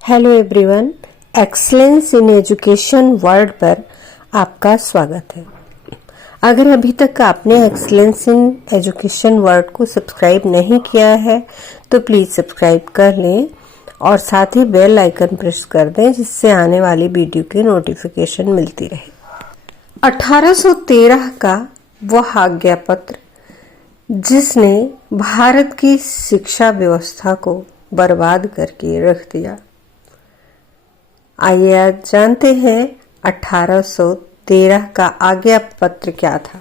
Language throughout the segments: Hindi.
Hello everyone, excellence in education world पर आपका स्वागत है। अगर अभी तक आपने एक्सीलेंस इन एजुकेशन वर्ल्ड को सब्सक्राइब नहीं किया है तो प्लीज़ सब्सक्राइब कर लें और साथ ही बेल आइकन प्रेस कर दें जिससे आने वाली वीडियो की नोटिफिकेशन मिलती रहे। 1813 का वह आज्ञा पत्र जिसने भारत की शिक्षा व्यवस्था को बर्बाद करके रख दिया। आइए आज जानते हैं 1813 का आज्ञा पत्र क्या था।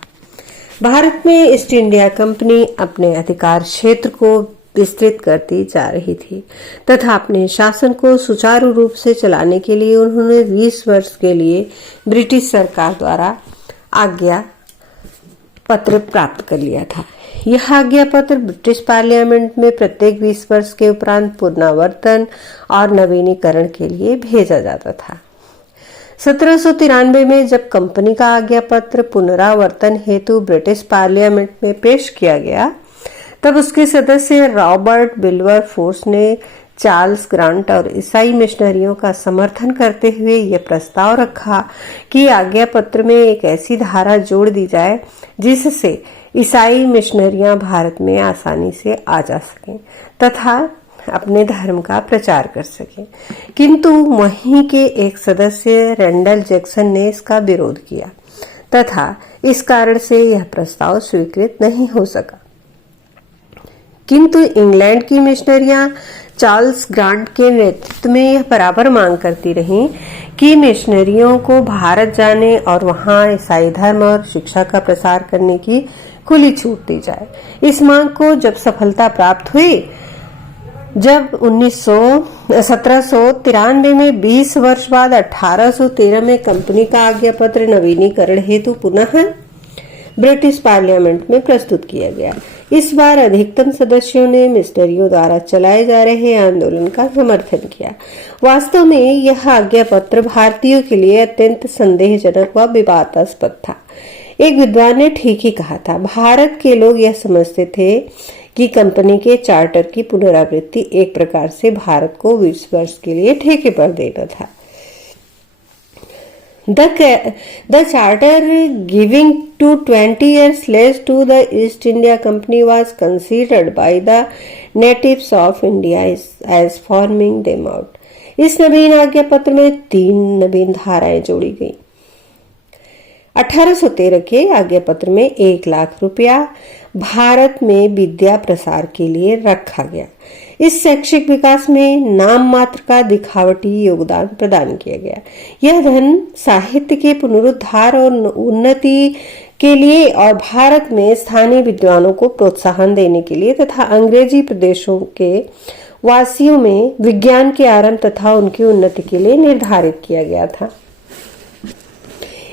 भारत में ईस्ट इंडिया कंपनी अपने अधिकार क्षेत्र को विस्तृत करती जा रही थी तथा अपने शासन को सुचारू रूप से चलाने के लिए उन्होंने 20 वर्ष के लिए ब्रिटिश सरकार द्वारा आज्ञा पत्र प्राप्त कर लिया था। यह आज्ञा पत्र ब्रिटिश पार्लियामेंट में प्रत्येक 20 वर्ष के उपरांत पुनरावर्तन और नवीनीकरण के लिए भेजा जाता था। 1793 में जब कंपनी का आज्ञा पत्र पुनरावर्तन हेतु ब्रिटिश पार्लियामेंट में पेश किया गया तब उसके सदस्य रॉबर्ट विल्बरफोर्स ने चार्ल्स ग्रांट और ईसाई मिशनरियों का समर्थन करते हुए यह प्रस्ताव रखा कि आज्ञा पत्र में एक ऐसी धारा जोड़ दी जाए जिससे ईसाई मिशनरियां भारत में आसानी से आ जा सकें तथा अपने धर्म का प्रचार कर सकें, किंतु वहीं के एक सदस्य रैंडल जैक्सन ने इसका विरोध किया तथा इस कारण से यह प्रस्ताव स्वीकृत नहीं हो सका। किंतु इंग्लैंड की मिशनरियां चार्ल्स ग्रांट के नेतृत्व में यह बराबर मांग करती रहीं कि मिशनरियों को भारत जाने और वहां ईसाई धर्म और शिक्षा का प्रसार करने की खुली छूट दी जाए। इस मांग को जब सफलता प्राप्त हुई, जब 1793 में 20 वर्ष बाद 1813 में कंपनी का आज्ञा पत्र नवीनीकरण हेतु पुनः ब्रिटिश पार्लियामेंट में प्रस्तुत किया गया। इस बार अधिकतम सदस्यों ने मिशनरियों द्वारा चलाए जा रहे आंदोलन का समर्थन किया। वास्तव में यह आज्ञा पत्र भारतीयों के लिए अत्यंत संदेहजनक व विवादास्पद था। एक विद्वान ने ठीक ही कहा था, भारत के लोग यह समझते थे कि कंपनी के चार्टर की पुनरावृत्ति एक प्रकार से भारत को 20 वर्ष के लिए ठेके पर देना था। The charter giving to 20 years lease to the East India Company was considered by the natives of India as farming them out. इस नवीन आज्ञा पत्र में 3 नवीन धाराएं जोड़ी गईं। 1813 के आज्ञा पत्र में 1 लाख रुपया भारत में विद्या प्रसार के लिए रखा गया। इस शैक्षिक विकास में नाम मात्र का दिखावटी योगदान प्रदान किया गया। यह धन साहित्य के पुनरुद्धार और उन्नति के लिए और भारत में स्थानीय विद्वानों को प्रोत्साहन देने के लिए तथा अंग्रेजी प्रदेशों के वासियों में विज्ञान के आरंभ तथा उनकी उन्नति के लिए निर्धारित किया गया था।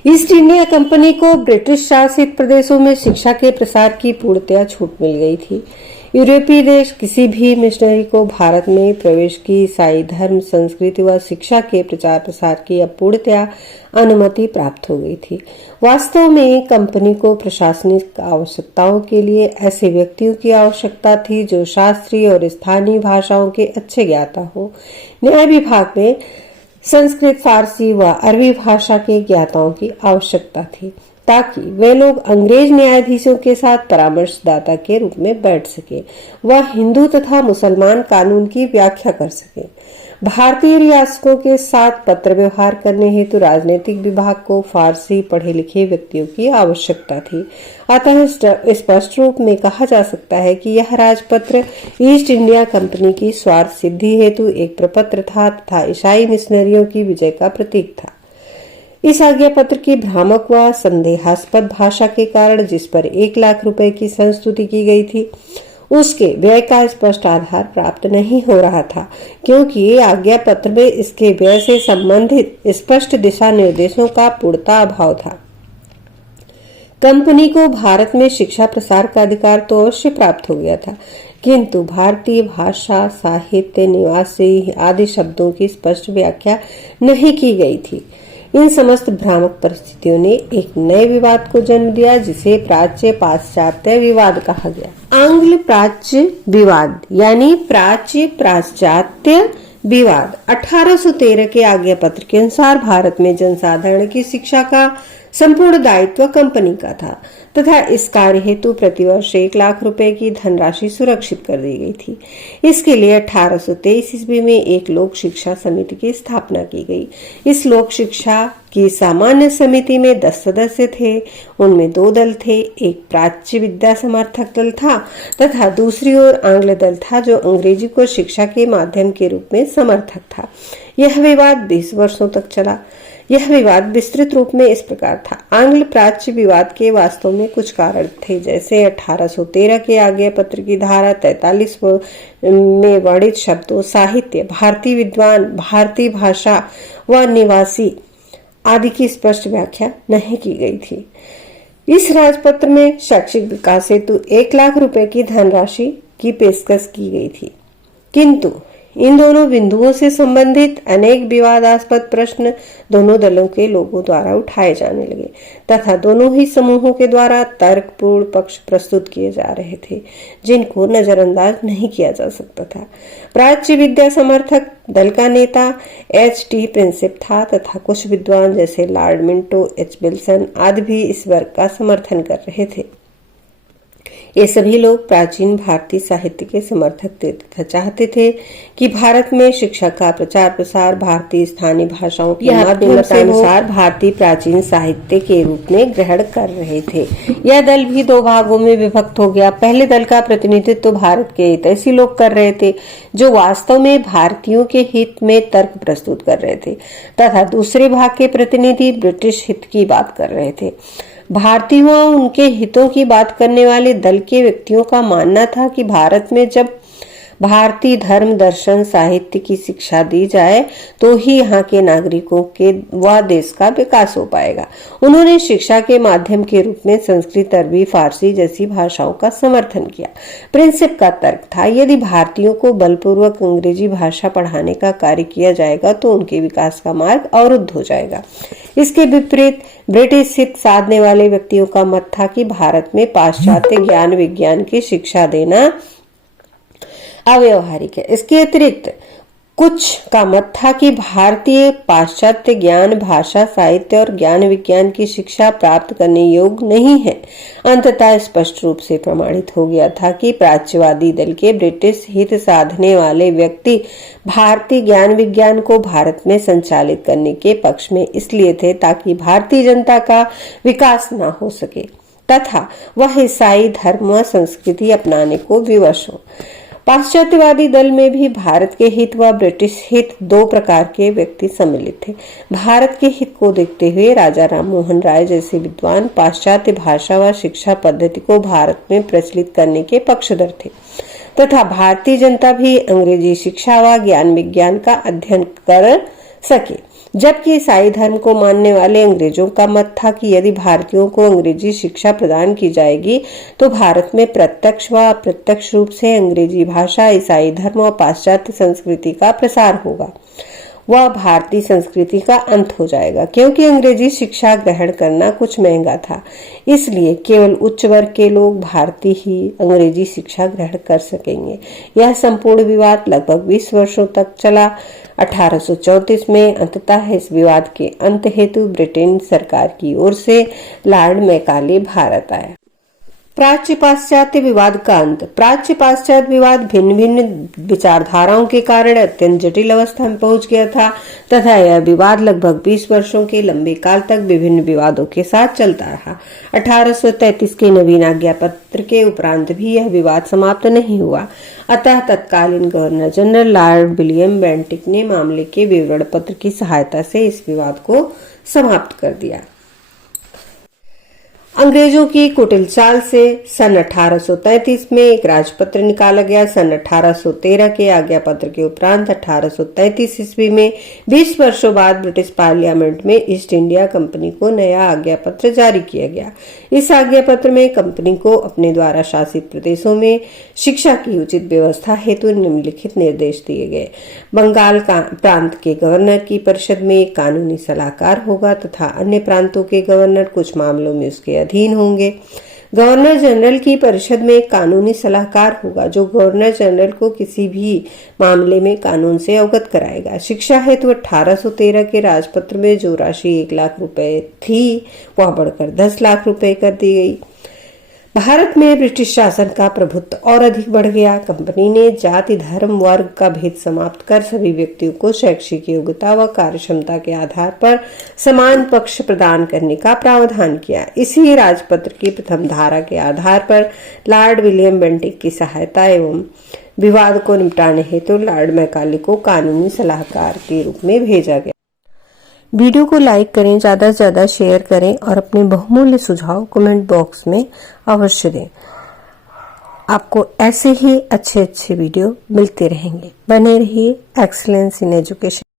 ईस्ट इंडिया कंपनी को ब्रिटिश शासित प्रदेशों में शिक्षा के प्रसार की पूर्णतया छूट मिल गई थी। यूरोपीय देश किसी भी मिशनरी को भारत में प्रवेश की ईसाई धर्म, संस्कृति व शिक्षा के प्रचार प्रसार की अपूर्णतया अनुमति प्राप्त हो गई थी। वास्तव में कंपनी को प्रशासनिक आवश्यकताओं के लिए ऐसे व्यक्तियों की आवश्यकता थी जो शास्त्रीय और स्थानीय भाषाओं के अच्छे ज्ञाता हो। न्याय विभाग में संस्कृत, फारसी व अरबी भाषा के ज्ञाताओं की आवश्यकता थी ताकि वे लोग अंग्रेज न्यायाधीशों के साथ परामर्शदाता के रूप में बैठ सके व हिंदू तथा मुसलमान कानून की व्याख्या कर सके। भारतीय रियासतों के साथ पत्र व्यवहार करने हेतु राजनीतिक विभाग को फारसी पढ़े लिखे व्यक्तियों की आवश्यकता थी। अतः स्पष्ट रूप में कहा जा सकता है कि यह राजपत्र ईस्ट इंडिया कंपनी की स्वार्थ सिद्धि हेतु एक प्रपत्र था तथा ईसाई मिशनरियों की विजय का प्रतीक था। इस आज्ञा पत्र की भ्रामक व संदेहास्पद भाषा के कारण जिस पर 1 लाख रुपए की संस्तुति की गई थी उसके व्यय का स्पष्ट आधार प्राप्त नहीं हो रहा था, क्योंकि आज्ञा पत्र में इसके व्यय से संबंधित स्पष्ट दिशा निर्देशों का पूर्णतः अभाव था। कंपनी को भारत में शिक्षा प्रसार का अधिकार तो अवश्य प्राप्त हो गया था, किंतु भारतीय भाषा, साहित्य, निवासी आदि शब्दों की स्पष्ट व्याख्या नहीं की गई थी। इन समस्त भ्रामक परिस्थितियों ने एक नए विवाद को जन्म दिया जिसे प्राच्य पाश्चात्य विवाद कहा गया। आंग्ल प्राच्य विवाद यानी प्राच्य पाश्चात्य विवाद 1813 के आज्ञा पत्र के अनुसार भारत में जनसाधारण की शिक्षा का संपूर्ण दायित्व कंपनी का था तथा इस कार्य हेतु प्रतिवर्ष 1 लाख रुपए की धनराशि सुरक्षित कर दी गई थी। इसके लिए 1823 ईस्वी में एक लोक शिक्षा समिति की स्थापना की गई। इस लोक शिक्षा की सामान्य समिति में 10 सदस्य थे। उनमें 2 दल थे, एक प्राच्य विद्या समर्थक दल था तथा दूसरी ओर आंग्ल दल था जो अंग्रेजी को शिक्षा के माध्यम के रूप में समर्थक था। यह विवाद 20 वर्षों तक चला। यह विवाद विस्तृत रूप में इस प्रकार था। आंग्ल प्राच्य विवाद के वास्तव में कुछ कारण थे, जैसे 1813 के आज्ञा पत्र की धारा 43 में वर्णित शब्दों, साहित्य, भारतीय विद्वान, भारतीय भाषा व निवासी आदि की स्पष्ट व्याख्या नहीं की गई थी। इस राजपत्र में शैक्षिक विकास हेतु 1 लाख रुपए की धनराशि की पेशकश की गई थी, किंतु इन दोनों बिंदुओं से संबंधित अनेक विवादास्पद प्रश्न दोनों दलों के लोगों द्वारा उठाए जाने लगे तथा दोनों ही समूहों के द्वारा तर्कपूर्ण पक्ष प्रस्तुत किए जा रहे थे, जिनको नजरअंदाज नहीं किया जा सकता था। प्राच्य विद्या समर्थक दल का नेता H.T. प्रिंसिप था तथा कुछ विद्वान जैसे लॉर्ड मिंटो, H. विल्सन आदि भी इस वर्ग का समर्थन कर रहे थे। ये सभी लोग प्राचीन भारतीय साहित्य के समर्थक थे तथा चाहते थे कि भारत में शिक्षा का प्रचार प्रसार भारतीय स्थानीय भाषाओं के माध्यम से अनुसार भारतीय प्राचीन साहित्य के रूप में ग्रहण कर रहे थे। यह दल भी 2 भागों में विभक्त हो गया। पहले दल का प्रतिनिधित्व तो भारत के ऐसे लोग कर रहे थे जो वास्तव में भारतीयों के हित में तर्क प्रस्तुत कर रहे थे तथा दूसरे भाग के प्रतिनिधि ब्रिटिश हित की बात कर रहे थे। भारतीयों व उनके हितों की बात करने वाले दल के व्यक्तियों का मानना था कि भारत में जब भारतीय धर्म, दर्शन, साहित्य की शिक्षा दी जाए तो ही यहाँ के नागरिकों के व देश का विकास हो पाएगा। उन्होंने शिक्षा के माध्यम के रूप में संस्कृत, अरबी, फारसी जैसी भाषाओं का समर्थन किया। प्रिंसिप का तर्क था, यदि भारतीयों को बलपूर्वक अंग्रेजी भाषा पढ़ाने का कार्य किया जाएगा तो उनके विकास का मार्ग अवरुद्ध हो जाएगा। इसके विपरीत ब्रिटिश हित साधने वाले व्यक्तियों का मत था कि भारत में पाश्चात्य ज्ञान विज्ञान की शिक्षा देना अव्यवहारिक है। इसके अतिरिक्त कुछ का मत था कि भारतीय पाश्चात्य ज्ञान, भाषा, साहित्य और ज्ञान विज्ञान की शिक्षा प्राप्त करने योग्य नहीं है। अंततः स्पष्ट रूप से प्रमाणित हो गया था कि प्राच्यवादी दल के ब्रिटिश हित साधने वाले व्यक्ति भारतीय ज्ञान विज्ञान को भारत में संचालित करने के पक्ष में इसलिए थे ताकि भारतीय जनता का विकास न हो सके तथा वह ईसाई धर्म व संस्कृति अपनाने को विवश हो। पाश्चात्यवादी दल में भी भारत के हित व ब्रिटिश हित 2 प्रकार के व्यक्ति सम्मिलित थे। भारत के हित को देखते हुए राजा राम मोहन राय जैसे विद्वान पाश्चात्य भाषा व शिक्षा पद्धति को भारत में प्रचलित करने के पक्षधर थे तथा भारतीय जनता भी अंग्रेजी शिक्षा व ज्ञान विज्ञान का अध्ययन कर सके। जबकि ईसाई धर्म को मानने वाले अंग्रेजों का मत था कि यदि भारतीयों को अंग्रेजी शिक्षा प्रदान की जाएगी तो भारत में प्रत्यक्ष व अप्रत्यक्ष रूप से अंग्रेजी भाषा, ईसाई धर्म और पाश्चात्य संस्कृति का प्रसार होगा वह भारतीय संस्कृति का अंत हो जाएगा, क्योंकि अंग्रेजी शिक्षा ग्रहण करना कुछ महंगा था। इसलिए केवल उच्च वर्ग के लोग भारतीय ही अंग्रेजी शिक्षा ग्रहण कर सकेंगे। यह संपूर्ण विवाद लगभग 20 वर्षों तक चला। 1834 में अंततः इस विवाद के अंत हेतु ब्रिटेन सरकार की ओर से लॉर्ड मैकाले भारत आया। प्राच्य पाश्चात्य विवाद का अंत। प्राच्य पाश्चात्य विवाद भिन्न भिन्न विचारधाराओं के कारण अत्यंत जटिल अवस्था में पहुंच गया था तथा यह विवाद लगभग 20 वर्षों के लंबे काल तक विभिन्न विवादों के साथ चलता रहा। 1833 के नवीन आज्ञा पत्र के उपरांत भी यह विवाद समाप्त नहीं हुआ। अतः तत्कालीन governor general Lord William Bentinck ने मामले के विवरण पत्र की सहायता से इस विवाद को समाप्त कर दिया। अंग्रेजों की कुटिल चाल से सन 1833 में एक राजपत्र निकाला गया। सन 1813 के आज्ञा पत्र के उपरांत 1833 ईस्वी में 20 वर्षों बाद ब्रिटिश पार्लियामेंट में ईस्ट इंडिया कंपनी को नया आज्ञा पत्र जारी किया गया। इस आज्ञा पत्र में कंपनी को अपने द्वारा शासित प्रदेशों में शिक्षा की उचित व्यवस्था हेतु निम्नलिखित निर्देश दिए गए। बंगाल प्रांत के गवर्नर की परिषद में एक कानूनी सलाहकार होगा तथा अन्य प्रांतों के गवर्नर कुछ मामलों में उसके अधीन होंगे। गवर्नर जनरल की परिषद में एक कानूनी सलाहकार होगा जो गवर्नर जनरल को किसी भी मामले में कानून से अवगत कराएगा। शिक्षा हेतु 1813 के राजपत्र में जो राशि 1 लाख रुपए थी वह बढ़कर 10 लाख रुपए कर दी गई। भारत में ब्रिटिश शासन का प्रभुत्व और अधिक बढ़ गया। कंपनी ने जाति, धर्म, वर्ग का भेद समाप्त कर सभी व्यक्तियों को शैक्षिक योग्यता व कार्यक्षमता के आधार पर समान पक्ष प्रदान करने का प्रावधान किया। इसी राजपत्र की प्रथम धारा के आधार पर लॉर्ड विलियम बेंटिक की सहायता एवं विवाद को निपटाने हेतु लॉर्ड मैकाले को कानूनी सलाहकार के रूप में भेजा गया। वीडियो को लाइक करें, ज्यादा से ज्यादा शेयर करें और अपने बहुमूल्य सुझाव कमेंट बॉक्स में अवश्य दें। आपको ऐसे ही अच्छे वीडियो मिलते रहेंगे। बने रहिए एक्सीलेंस इन एजुकेशन।